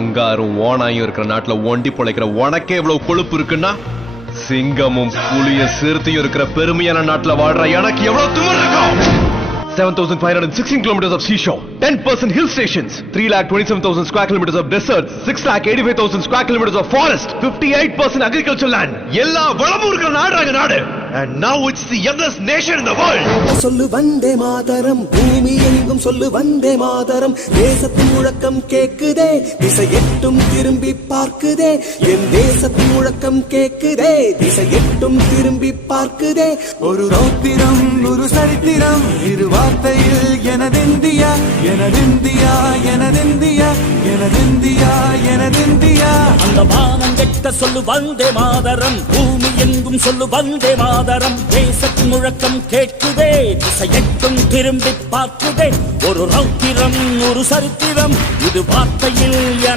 அங்காரும் ஓனாயும் இருக்கிற நாட்டுல ஒண்டி பொழைக்கிற உனக்கே இவ்வளவு கொழுப்பு இருக்குன்னா சிங்கமும் புலிய சிறுத்தையும் இருக்கிற பெருமையான நாட்டுல வாழ்ற எனக்கு எவ்வளவு திமிர் இருக்கும். 7,516 kilometers of seashore, 10% hill stations, 3,27,000 square kilometers of deserts, 6,85,000 square kilometers of forest, 58% agricultural land. எல்லா வளமும் இருக்கிற நாடு நாடு. And now it's the youngest nation in the world. சொல்லு வந்தே மாதரம், பூமி எங்கும் சொல்லு வந்தே மாதரம். தேசத்தின் முழக்கம் கேக்குதே, திசை எட்டும் திரும்பி பார்க்குதே. என் தேசத்தின் முழக்கம் கேக்குதே, திசை எட்டும் திரும்பி பார்க்குதே. ஒரு ரௌத்திரம் ஒரு சரித்திரம் இரு வார்த்தையில் எனதிந்தியா எனதிந்தியா எனதிந்தியா எனதிந்தியா எனதிந்தியா. அந்த வானம் கெட்ட சொல்லு வந்தே மாதரம், பூமி எங்கும் சொல்லு வந்தே மாதரம். தேசத்தின் முழக்கம் கேட்குதே, திசையெட்டும் திரும்பி பார்க்குதே. ஒரு ரௌத்திரம் ஒரு சரித்திரம் இது வார்த்தையில்